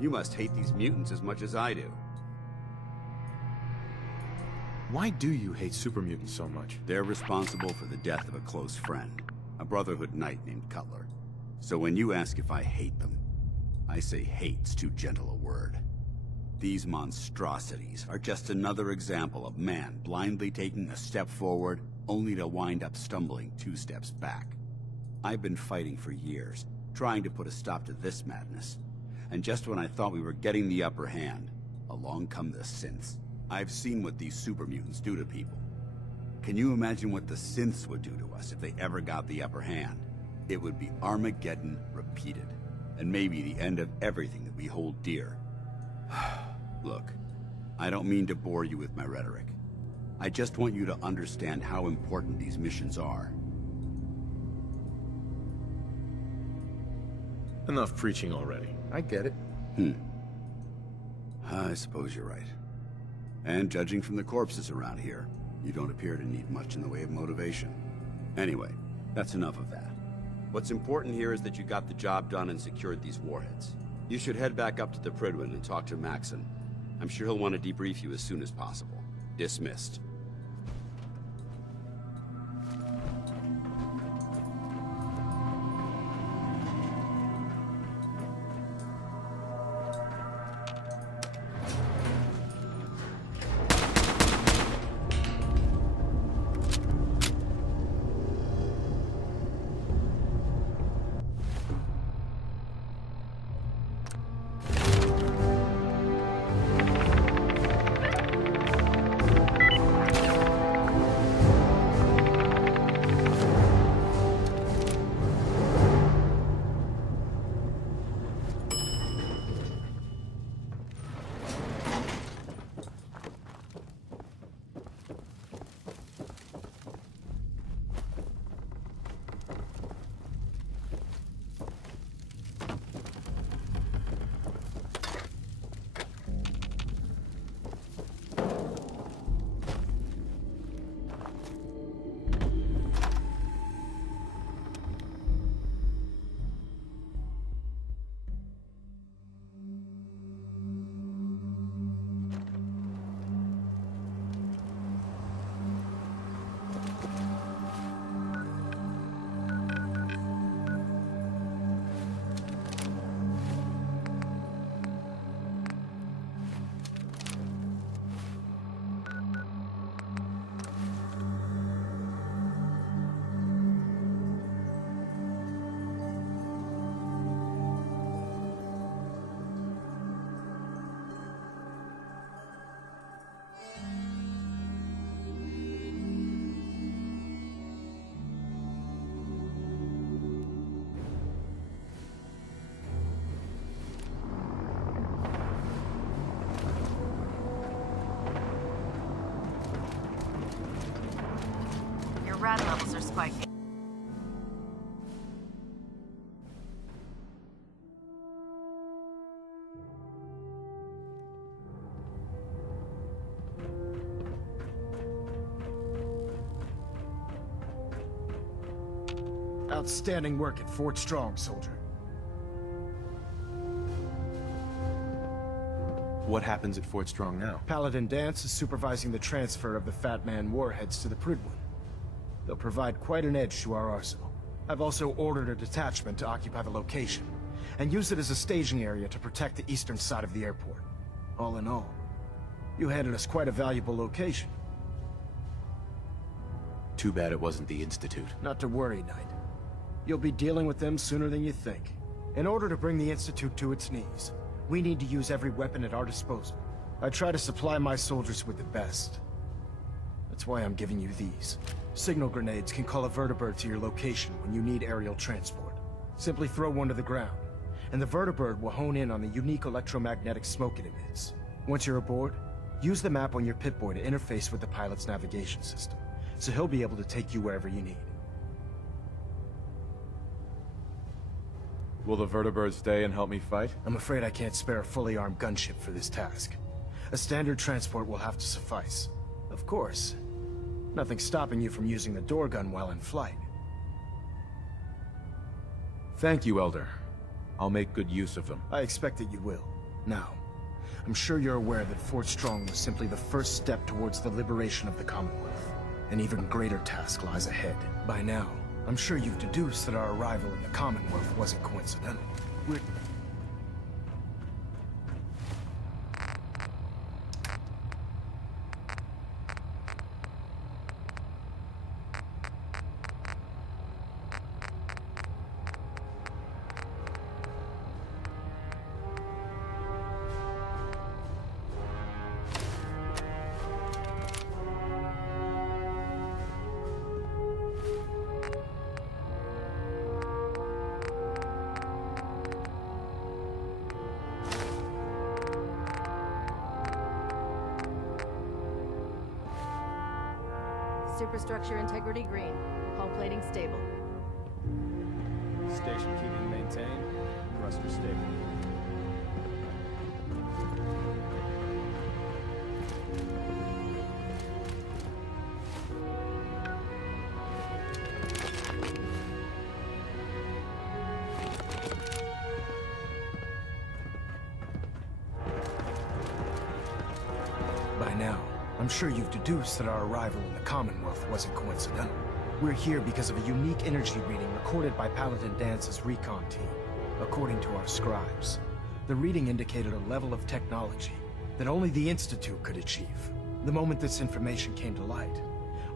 You must hate these mutants as much as I do. Why do you hate super mutants so much? They're responsible for the death of a close friend, a Brotherhood knight named Cutler. So when you ask if I hate them, I say hate's too gentle a word. These monstrosities are just another example of man blindly taking a step forward, only to wind up stumbling 2 steps back. I've been fighting for years, trying to put a stop to this madness. And just when I thought we were getting the upper hand, along come the synths. I've seen what these super mutants do to people. Can you imagine what the synths would do to us if they ever got the upper hand? It would be Armageddon repeated, and maybe the end of everything that we hold dear. Look, I don't mean to bore you with my rhetoric. I just want you to understand how important these missions are. Enough preaching already. I get it. I suppose you're right. And judging from the corpses around here, you don't appear to need much in the way of motivation. Anyway, that's enough of that. What's important here is that you got the job done and secured these warheads. You should head back up to the Prydwen and talk to Maxon. I'm sure he'll want to debrief you as soon as possible. Dismissed. Rad levels are spiking. Outstanding work at Fort Strong, soldier. What happens at Fort Strong now? Paladin Danse is supervising the transfer of the Fat Man warheads to the Prydwen. They'll provide quite an edge to our arsenal. I've also ordered a detachment to occupy the location, and use it as a staging area to protect the eastern side of the airport. All in all, you handed us quite a valuable location. Too bad it wasn't the Institute. Not to worry, Knight. You'll be dealing with them sooner than you think. In order to bring the Institute to its knees, we need to use every weapon at our disposal. I try to supply my soldiers with the best. That's why I'm giving you these. Signal grenades can call a vertibird to your location when you need aerial transport. Simply throw one to the ground, and the vertibird will hone in on the unique electromagnetic smoke it emits. Once you're aboard, use the map on your Pip-Boy to interface with the pilot's navigation system, so he'll be able to take you wherever you need. Will the vertibird stay and help me fight? I'm afraid I can't spare a fully armed gunship for this task. A standard transport will have to suffice. Of course, nothing stopping you from using the door gun while in flight. Thank you, Elder. I'll make good use of them. I expect that you will. Now, I'm sure you're aware that Fort Strong was simply the first step towards the liberation of the Commonwealth. An even greater task lies ahead. By now, I'm sure you've deduced that our arrival in the Commonwealth wasn't coincidental. We're... Superstructure integrity green. Hull plating stable. Station keeping maintained. Thruster stable. By now, I'm sure you've deduced that our arrival in the Commonwealth wasn't coincidental. We're here because of a unique energy reading recorded by Paladin Dance's recon team. According to our scribes, the reading indicated a level of technology that only the Institute could achieve. The moment this information came to light,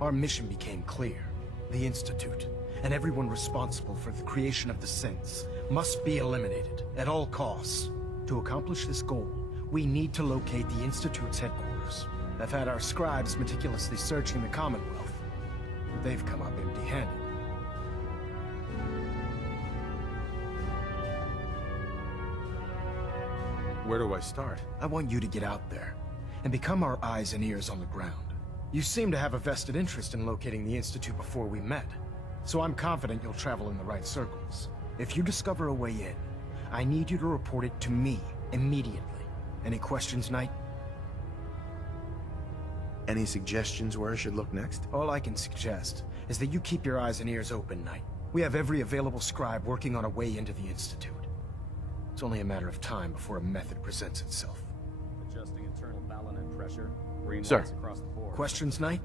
our mission became clear. The Institute, and everyone responsible for the creation of the synths, must be eliminated at all costs. To accomplish this goal, we need to locate the Institute's headquarters. I've had our scribes meticulously searching the Commonwealth, but they've come up empty-handed. Where do I start? I want you to get out there and become our eyes and ears on the ground. You seem to have a vested interest in locating the Institute before we met, so I'm confident you'll travel in the right circles. If you discover a way in, I need you to report it to me immediately. Any questions, Knight? Any suggestions where I should look next? All I can suggest is that you keep your eyes and ears open, Knight. We have every available scribe working on a way into the Institute. It's only a matter of time before a method presents itself. Adjusting internal balance and pressure. Green Sir. lights across the board. Questions, Knight?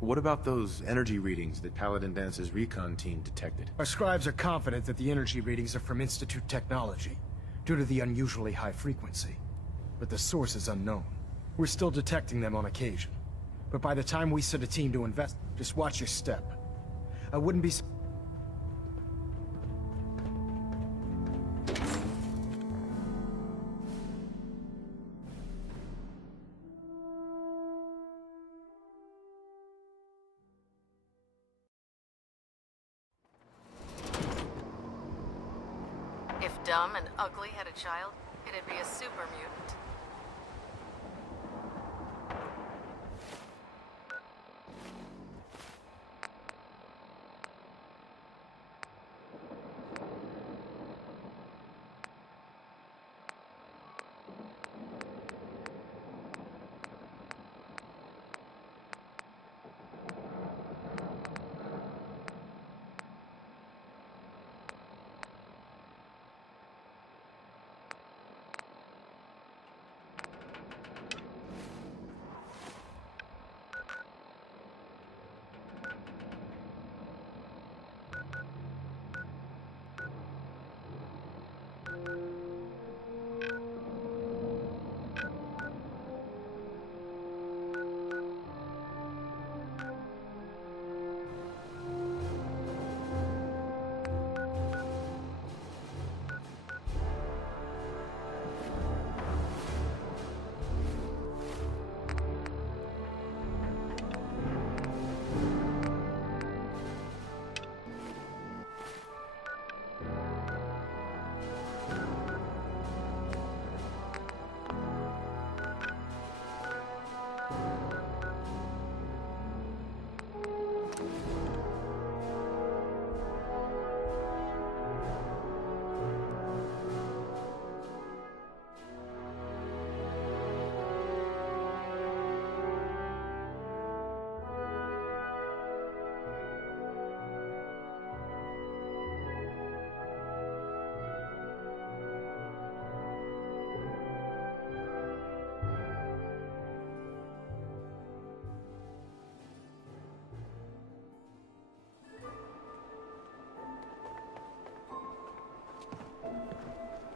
What about those energy readings that Paladin Dance's recon team detected? Our scribes are confident that the energy readings are from Institute technology, due to the unusually high frequency. But the source is unknown. We're still detecting them on occasion. But by the time we send a team to invest, just watch your step. I wouldn't be... If dumb and ugly had a child, it'd be a super mutant.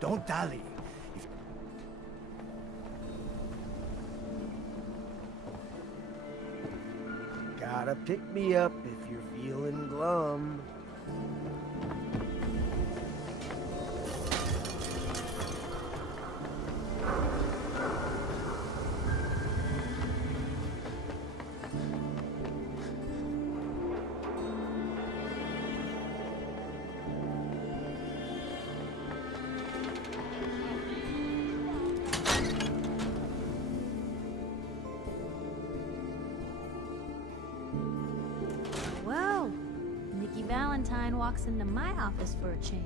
Don't dally. Gotta pick me up if you're feeling glum. Whoa! Nikki Valentine walks into my office for a change.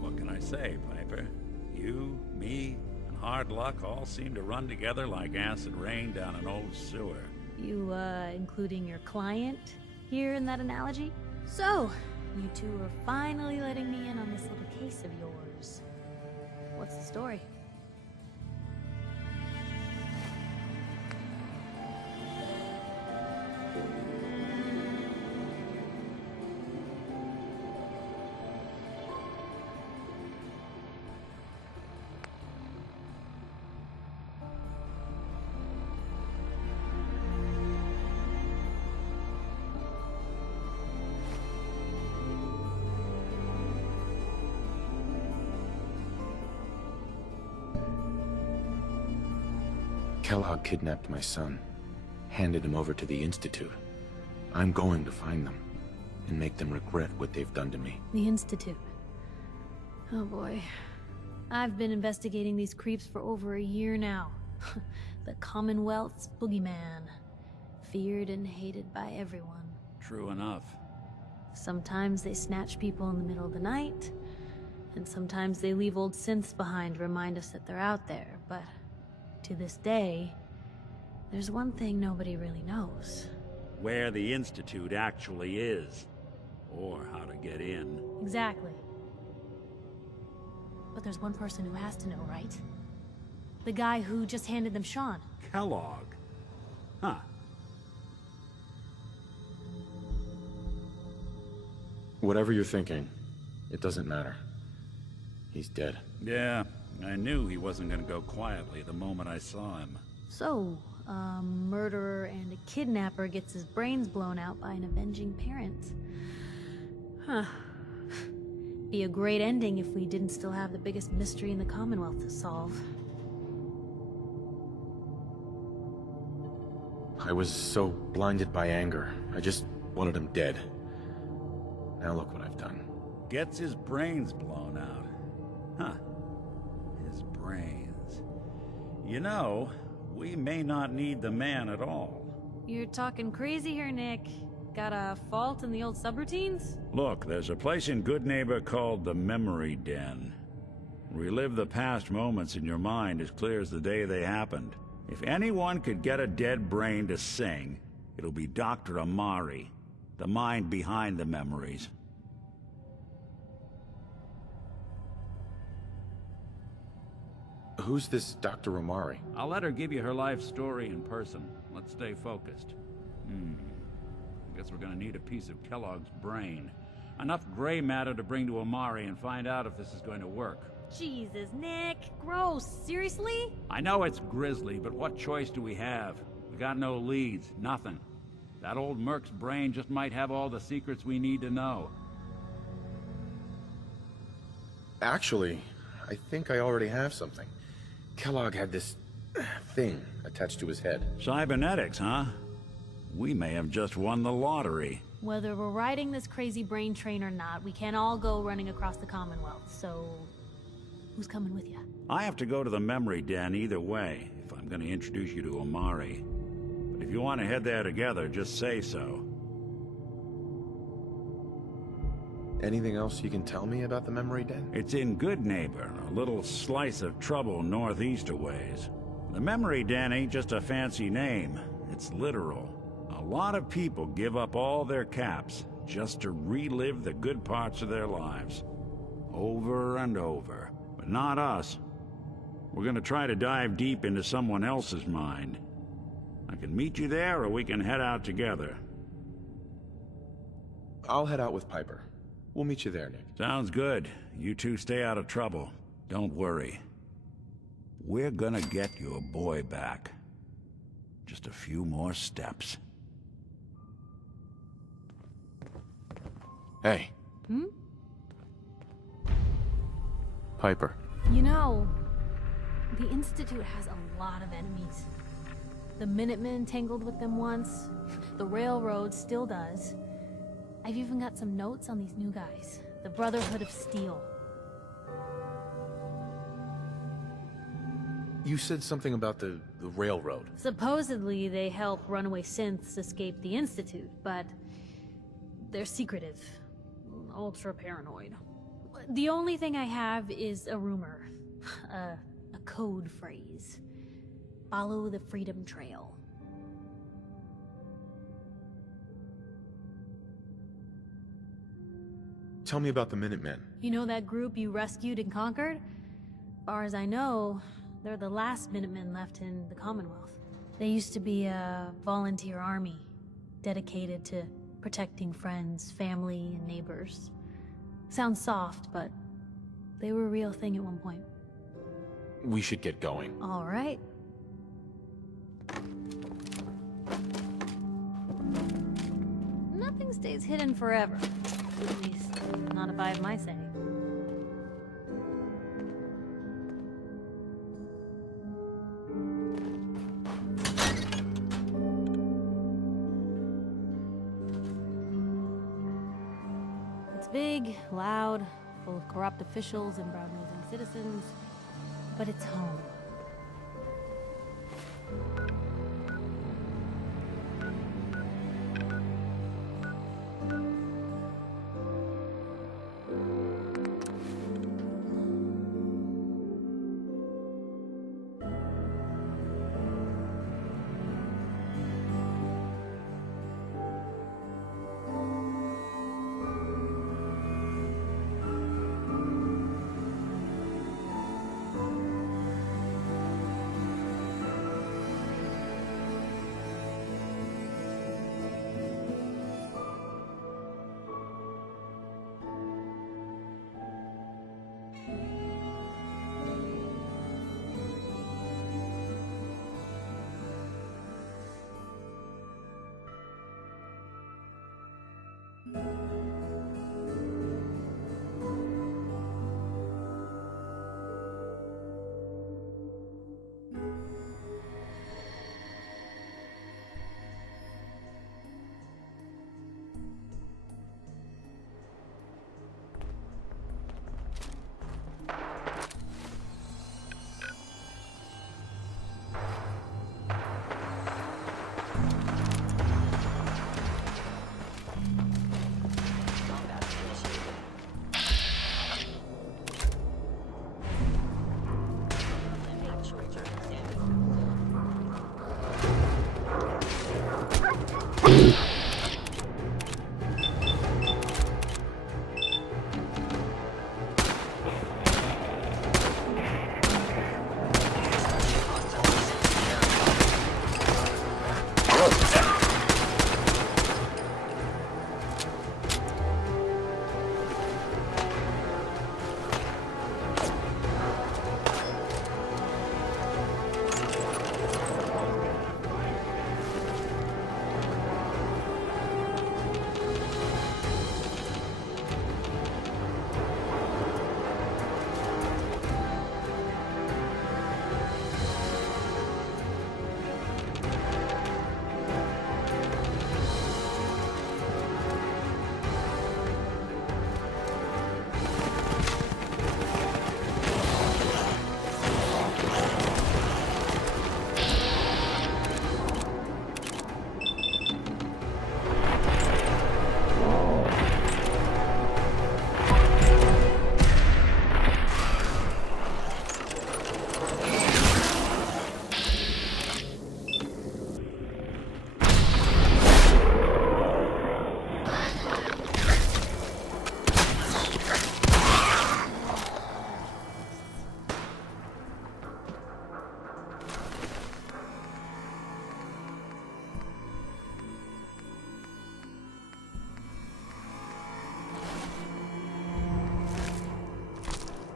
What can I say, Piper? You, me, and hard luck all seem to run together like acid rain down an old sewer. You, including your client here in that analogy? So, you two are finally letting me in on this little case of yours. What's the story? Kellogg kidnapped my son, handed him over to the Institute. I'm going to find them, and make them regret what they've done to me. The Institute. Oh boy. I've been investigating these creeps for over a year now. The Commonwealth's boogeyman. Feared and hated by everyone. True enough. Sometimes they snatch people in the middle of the night, and sometimes they leave old synths behind to remind us that they're out there, but to this day, there's one thing nobody really knows. Where the Institute actually is. Or how to get in. Exactly. But there's one person who has to know, right? The guy who just handed them Sean. Kellogg. Huh. Whatever you're thinking, it doesn't matter. He's dead. Yeah, I knew he wasn't gonna go quietly the moment I saw him. So, a murderer and a kidnapper gets his brains blown out by an avenging parent. Huh. Be a great ending if we didn't still have the biggest mystery in the Commonwealth to solve. I was so blinded by anger. I just wanted him dead. Now look what I've done. Gets his brains blown out. Huh. His brains. You know, we may not need the man at all. You're talking crazy here, Nick. Got a fault in the old subroutines? Look, there's a place in Good Neighbor called the Memory Den. Relive the past moments in your mind as clear as the day they happened. If anyone could get a dead brain to sing, it'll be Dr. Amari, the mind behind the memories. Who's this Dr. Amari? I'll let her give you her life story in person. Let's stay focused. I guess we're gonna need a piece of Kellogg's brain. Enough gray matter to bring to Amari and find out if this is going to work. Jesus, Nick. Gross. Seriously? I know it's grisly, but what choice do we have? We got no leads, nothing. That old Merc's brain just might have all the secrets we need to know. Actually, I think I already have something. Kellogg had this thing attached to his head. Cybernetics, huh? We may have just won the lottery. Whether we're riding this crazy brain train or not, we can't all go running across the Commonwealth, so... who's coming with you? I have to go to the Memory Den either way, if I'm gonna introduce you to Amari. But if you want to head there together, just say so. Anything else you can tell me about the Memory Den? It's in Good Neighbor, a little slice of trouble northeast a ways. The Memory Den ain't just a fancy name, it's literal. A lot of people give up all their caps just to relive the good parts of their lives. Over and over. But not us. We're gonna try to dive deep into someone else's mind. I can meet you there, or we can head out together. I'll head out with Piper. We'll meet you there, Nick. Sounds good. You two stay out of trouble. Don't worry. We're gonna get your boy back. Just a few more steps. Hey. Hmm? Piper. You know, the Institute has a lot of enemies. The Minutemen tangled with them once. The Railroad still does. I've even got some notes on these new guys. The Brotherhood of Steel. You said something about the railroad. Supposedly, they help runaway synths escape the Institute, but they're secretive. Ultra paranoid. The only thing I have is a rumor. A code phrase. Follow the Freedom Trail. Tell me about the Minutemen. You know that group you rescued and conquered? Far as I know, they're the last Minutemen left in the Commonwealth. They used to be a volunteer army, dedicated to protecting friends, family, and neighbors. Sounds soft, but they were a real thing at one point. We should get going. All right. Nothing stays hidden forever. At least, not if I have my say. It's big, loud, full of corrupt officials and brown-nosing citizens, but it's home.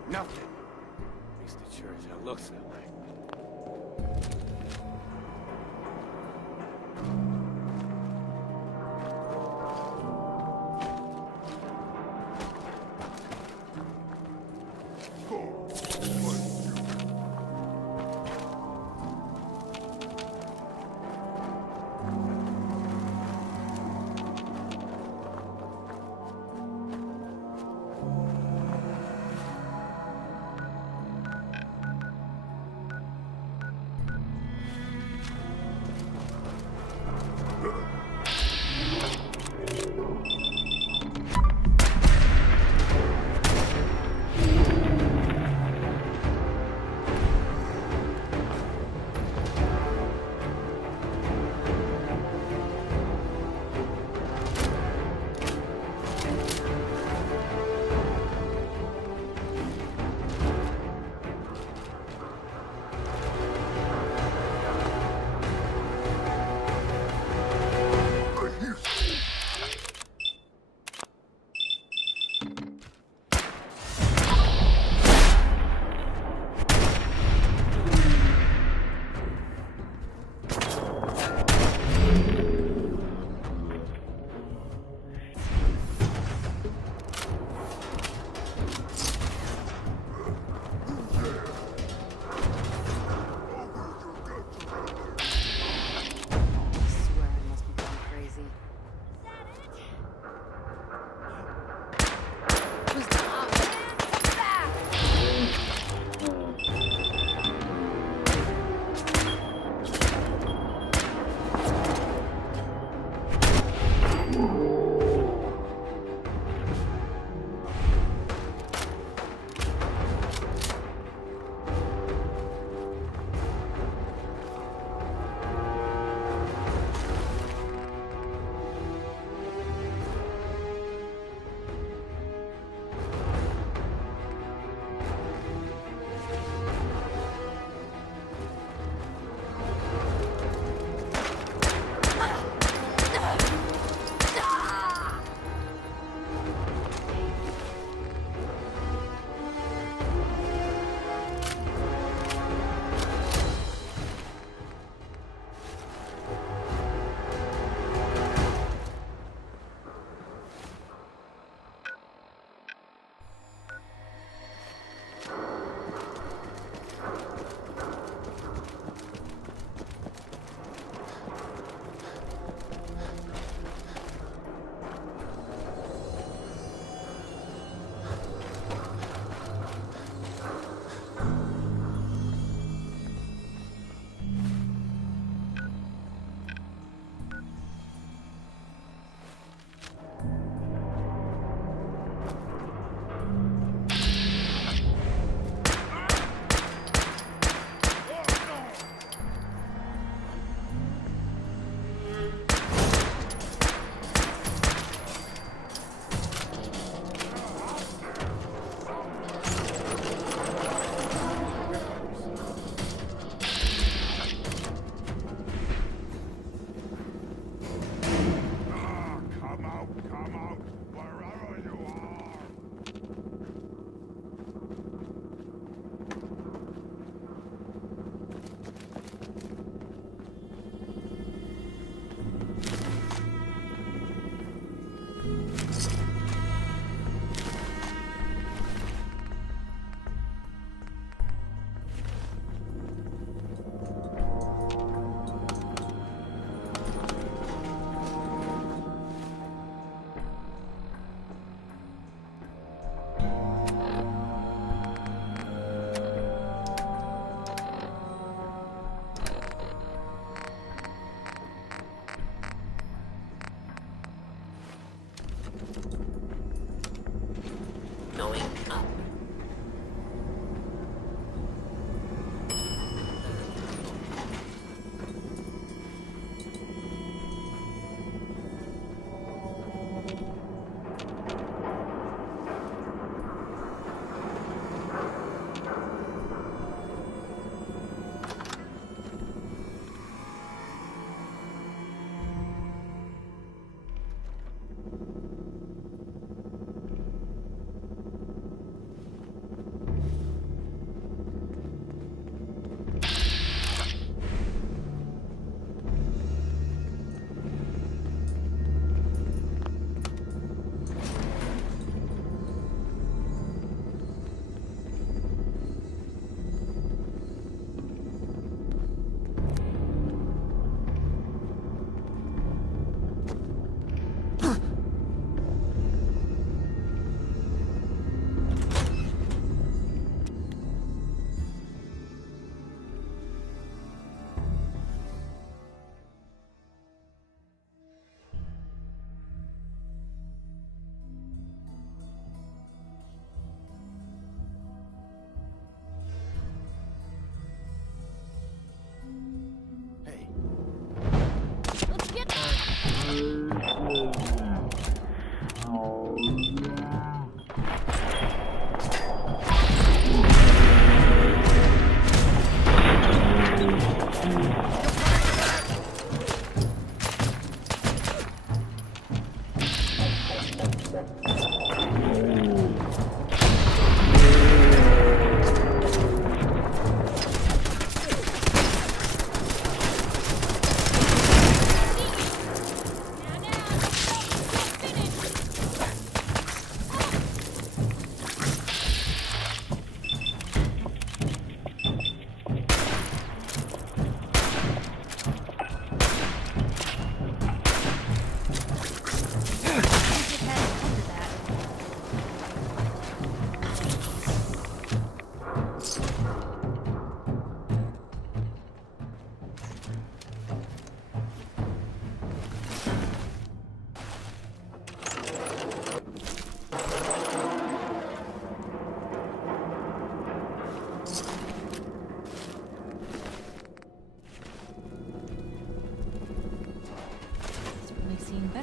Nothing. looks that way.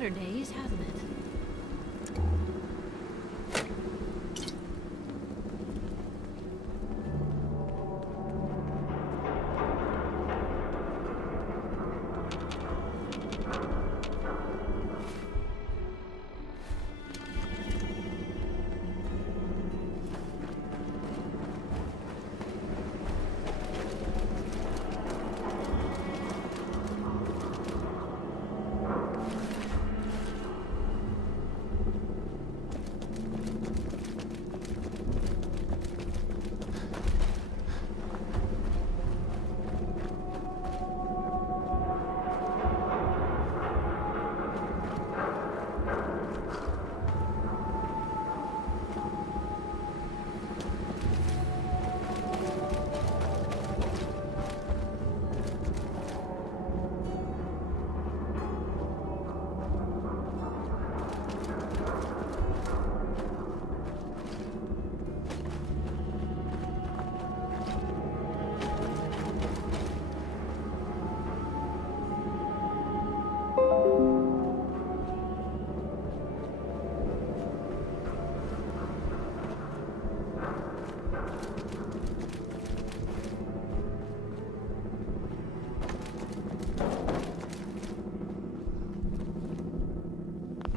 better days, hasn't it?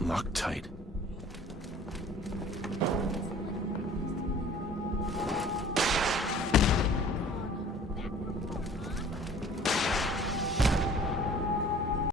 Locked tight.